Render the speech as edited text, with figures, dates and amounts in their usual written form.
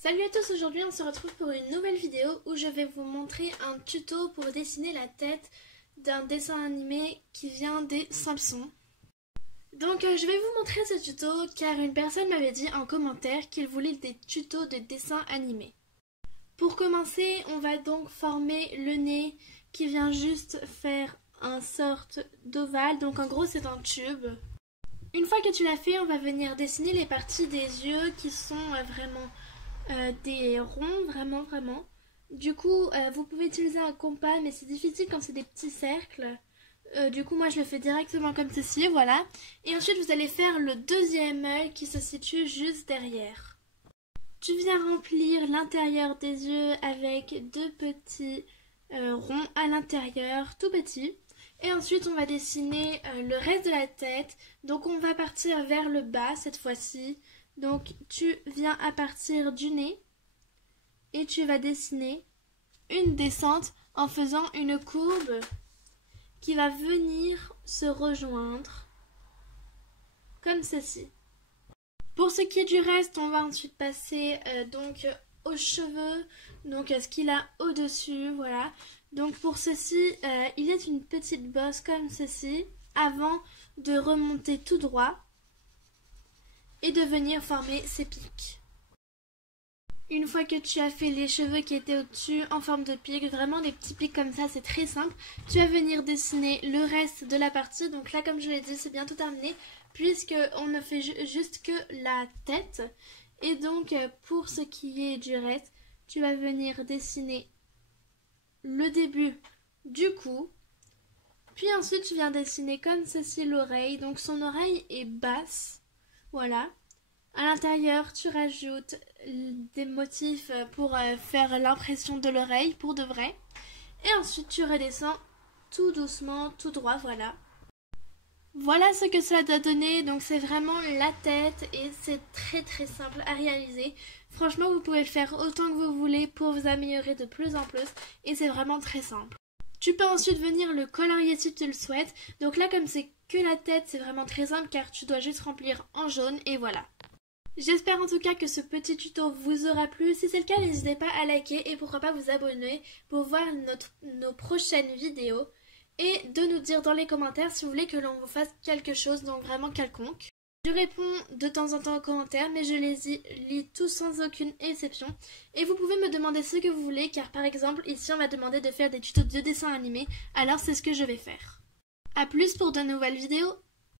Salut à tous, aujourd'hui on se retrouve pour une nouvelle vidéo où je vais vous montrer un tuto pour dessiner la tête d'un dessin animé qui vient des Simpsons. Donc je vais vous montrer ce tuto car une personne m'avait dit en commentaire qu'il voulait des tutos de dessins animés. Pour commencer, on va donc former le nez qui vient juste faire une sorte d'ovale, donc en gros c'est un tube. Une fois que tu l'as fait, on va venir dessiner les parties des yeux qui sont vraiment des ronds, vraiment. Du coup, vous pouvez utiliser un compas, mais c'est difficile quand c'est des petits cercles. Du coup, moi je le fais directement comme ceci, voilà. Et ensuite, vous allez faire le deuxième œil qui se situe juste derrière. Tu viens remplir l'intérieur des yeux avec deux petits ronds à l'intérieur, tout petits. Et ensuite, on va dessiner le reste de la tête. Donc, on va partir vers le bas cette fois-ci. Donc, tu viens à partir du nez et tu vas dessiner une descente en faisant une courbe qui va venir se rejoindre comme ceci. Pour ce qui est du reste, on va ensuite passer donc aux cheveux, donc ce qu'il a au-dessus, voilà. Donc pour ceci, il y a une petite bosse comme ceci avant de remonter tout droit et de venir former ses pics. Une fois que tu as fait les cheveux qui étaient au-dessus en forme de pics, vraiment des petits pics comme ça, c'est très simple, tu vas venir dessiner le reste de la partie. Donc là, comme je l'ai dit, c'est bientôt terminé puisque on ne fait juste que la tête. Et donc pour ce qui est du reste, tu vas venir dessiner le début du cou. Puis ensuite, tu viens dessiner comme ceci l'oreille. Donc son oreille est basse. Voilà. À l'intérieur, tu rajoutes des motifs pour faire l'impression de l'oreille pour de vrai. Et ensuite, tu redescends tout doucement, tout droit, voilà. Voilà ce que cela doit donner. Donc c'est vraiment la tête et c'est très simple à réaliser. Franchement, vous pouvez le faire autant que vous voulez pour vous améliorer de plus en plus. Et c'est vraiment très simple. Tu peux ensuite venir le colorier si tu le souhaites. Donc là, comme c'est que la tête, c'est vraiment très simple car tu dois juste remplir en jaune et voilà. J'espère en tout cas que ce petit tuto vous aura plu. Si c'est le cas, n'hésitez pas à liker et pourquoi pas vous abonner pour voir nos prochaines vidéos. Et de nous dire dans les commentaires si vous voulez que l'on vous fasse quelque chose, donc vraiment quelconque. Je réponds de temps en temps aux commentaires, mais je les lis tous sans aucune exception. Et vous pouvez me demander ce que vous voulez, car par exemple, ici on m'a demandé de faire des tutos de dessins animés, alors c'est ce que je vais faire. A plus pour de nouvelles vidéos.